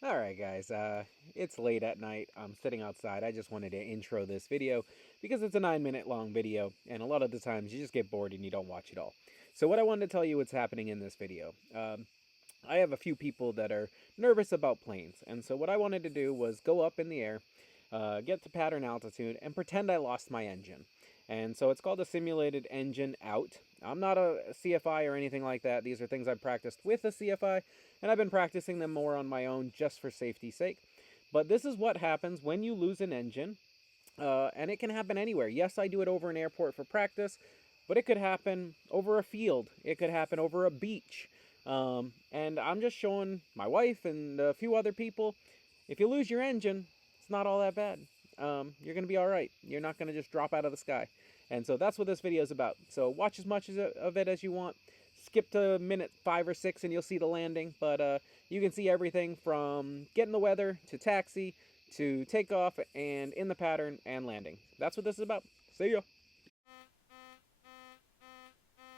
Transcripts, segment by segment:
Alright guys, it's late at night. I'm sitting outside. I just wanted to intro this video because it's a 9-minute long video, and a lot of the times you just get bored and you don't watch it all. So what I wanted to tell you what's happening in this video. I have a few people that are nervous about planes, and so what I wanted to do was go up in the air, get to pattern altitude, and pretend I lost my engine. And so it's called a simulated engine out. I'm not a CFI or anything like that. These are things I've practiced with a CFI, and I've been practicing them more on my own just for safety's sake. But this is what happens when you lose an engine, and it can happen anywhere. Yes, I do it over an airport for practice, but it could happen over a field. It could happen over a beach. And I'm just showing my wife and a few other people, if you lose your engine, it's not all that bad. You're going to be all right. You're not going to just drop out of the sky. And so that's what this video is about. So watch as much of it as you want. Skip to minute 5 or 6 and you'll see the landing. But you can see everything from getting the weather to taxi to takeoff and in the pattern and landing. That's what this is about. See ya.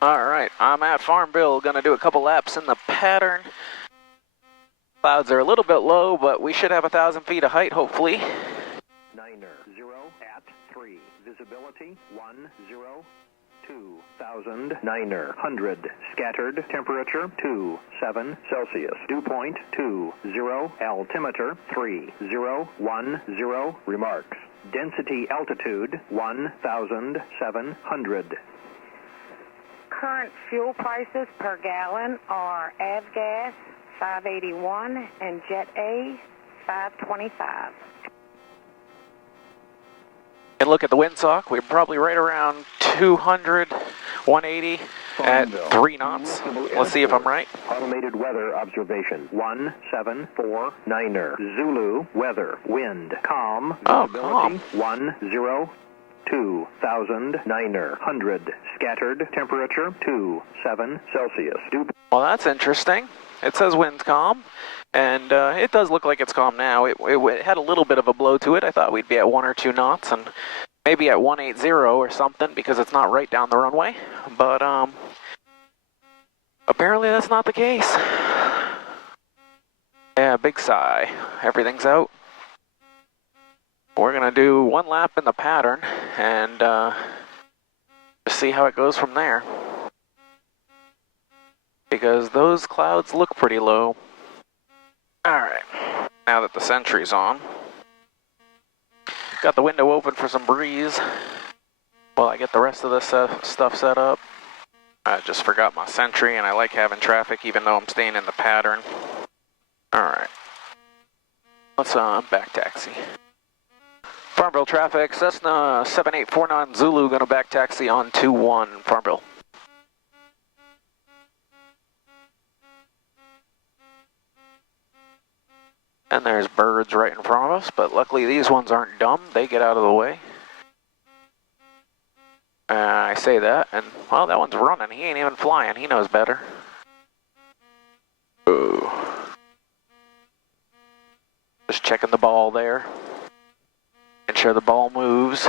Alright, I'm at Farmville, gonna do a couple laps in the pattern. Clouds are a little bit low, but we should have 1,000 feet of height, hopefully. Niner, 0 at 3. Visibility, 102,000. Niner, 100. Scattered. Temperature, 27 Celsius. Dew point, 20. Altimeter, 3010. Remarks. Density altitude, 1,700. Current fuel prices per gallon are avgas $5.81 and Jet A $5.25. And look at the windsock, we're probably right around 200, 180 at 3 knots. Let's see if I'm right. Automated weather observation, 174 Niner. Zulu, weather, wind, calm. Oh, Visibility, calm. 102,000. Niner, 100. Scattered. Temperature, 27 Celsius. Dew Well, that's interesting. It says wind's calm, and it does look like it's calm now. It had a little bit of a blow to it. I thought we'd be at 1 or 2 knots, and maybe at 180 or something, because it's not right down the runway. But apparently that's not the case. Yeah, big sigh. Everything's out. We're gonna do 1 lap in the pattern, and see how it goes from there. Because those clouds look pretty low. Alright, now that the sentry's on. Got the window open for some breeze while I get the rest of this stuff set up. I just forgot my sentry, and I like having traffic even though I'm staying in the pattern. Alright, let's back taxi. Farmville traffic, Cessna 7849 Zulu, gonna back taxi on 21 Farmville. And there's birds right in front of us, but luckily these ones aren't dumb. They get out of the way. I say that, and well, that one's running. He ain't even flying. He knows better. Ooh. Just checking the ball there. Ensure the ball moves.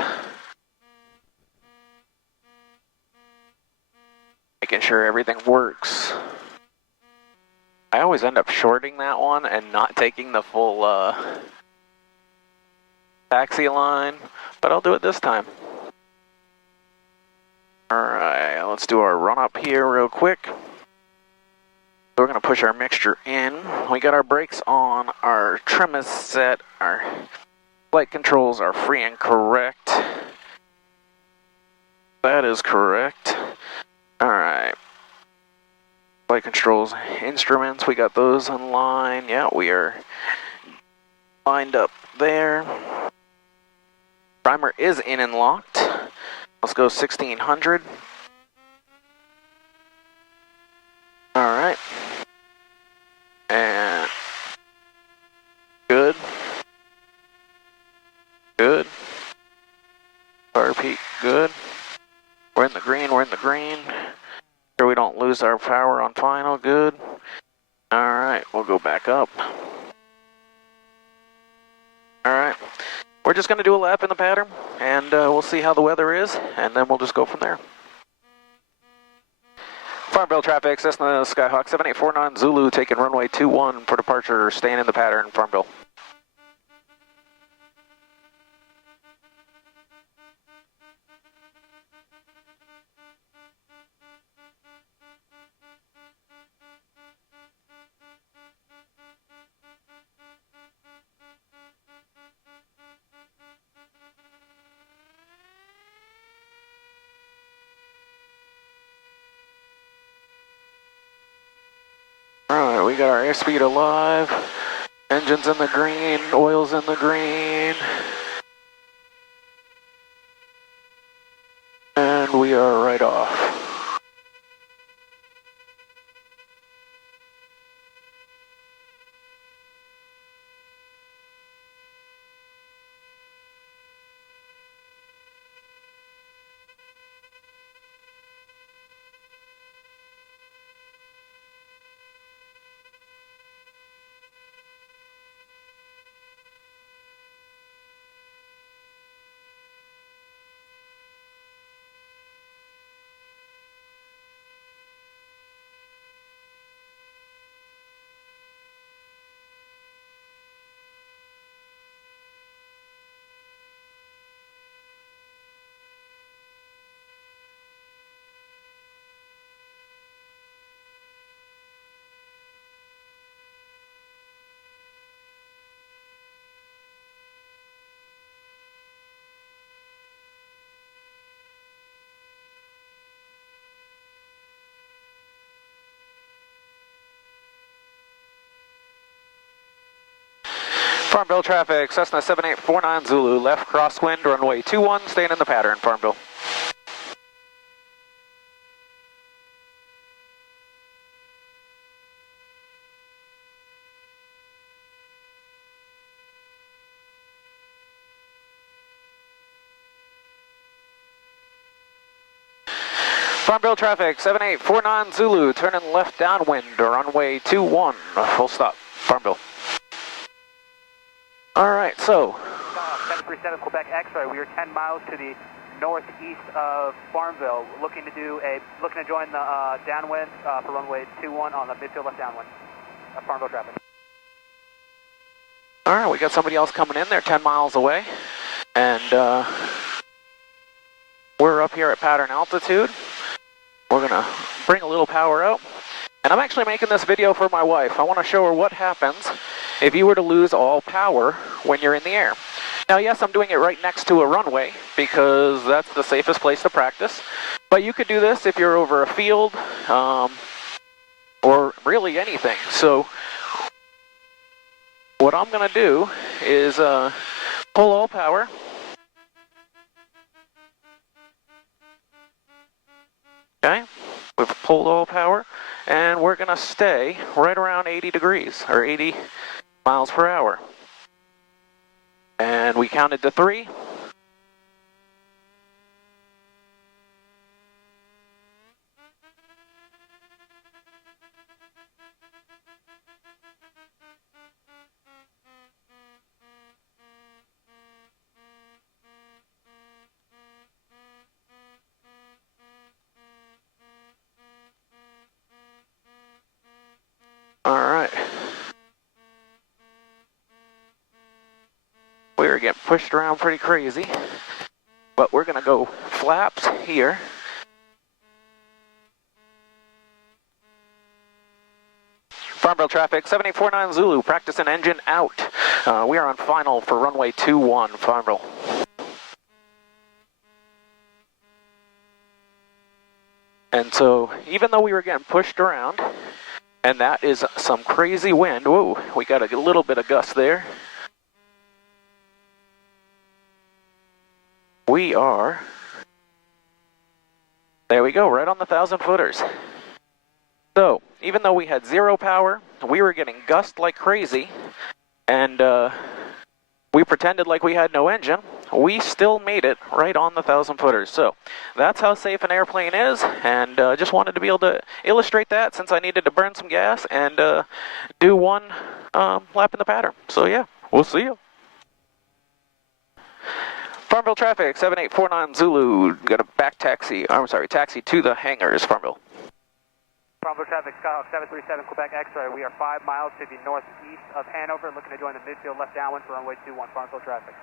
Making sure everything works. I always end up shorting that one and not taking the full taxi line, but I'll do it this time. Alright, let's do our run up here real quick. We're going to push our mixture in. We got our brakes on, our trim is set, our flight controls are free and correct. That is correct. Alright. Flight controls instruments, we got those in line. Yeah, we are lined up there. Primer is in and locked. Let's go 1600. Alright. And good. Good. RP, good. We're in the green, we're in the green. Sure we don't lose our power on final, good. Alright, we'll go back up. Alright, we're just going to do a lap in the pattern, and we'll see how the weather is, and then we'll just go from there. Farmville traffic, Cessna Skyhawk 7849 Zulu, taking runway 21 for departure, staying in the pattern, Farmville. Alright, we got our airspeed alive, engines in the green, oil's in the green, and we are right off. Farmville traffic, Cessna 7849 Zulu, left crosswind, runway 21, staying in the pattern, Farmville. Farmville traffic, 7849 Zulu, turning left downwind, runway 21, full stop, Farmville. Alright, so 737 Quebec X-ray. We are 10 miles to the northeast of Farmville, looking to join the downwind for runway 21 on the midfield left downwind. Farmville traffic. alright, we got somebody else coming in. They're 10 miles away, and we're up here at pattern altitude. We're gonna bring a little power out, and I'm actually making this video for my wife. I want to show her what happens if you were to lose all power when you're in the air. Now, yes, I'm doing it right next to a runway because that's the safest place to practice, but you could do this if you're over a field or really anything. So what I'm gonna do is pull all power. Okay, we've pulled all power, and we're gonna stay right around 80 degrees, or 80 miles per hour. And we counted to 3. All right. We were getting pushed around pretty crazy, but we're gonna go flaps here. Farmville traffic, 7849 Zulu, practicing engine out. We are on final for runway 21, Farmville. And so, even though we were getting pushed around, and that is some crazy wind, whoa, we got a little bit of gust there. We are, there we go, right on the 1,000-footers. So, even though we had 0 power, we were getting gust like crazy, and we pretended like we had no engine, we still made it right on the 1,000-footers. So, that's how safe an airplane is, and just wanted to be able to illustrate that since I needed to burn some gas and do one lap in the pattern. So yeah, we'll see you. Farmville traffic, 7849 Zulu, got a back taxi, I'm sorry, taxi to the hangars, Farmville. Farmville traffic, Skyhawk 737 Quebec X-ray. We are 5 miles to the northeast of Hanover, looking to join the midfield left downwind for runway 21, Farmville traffic.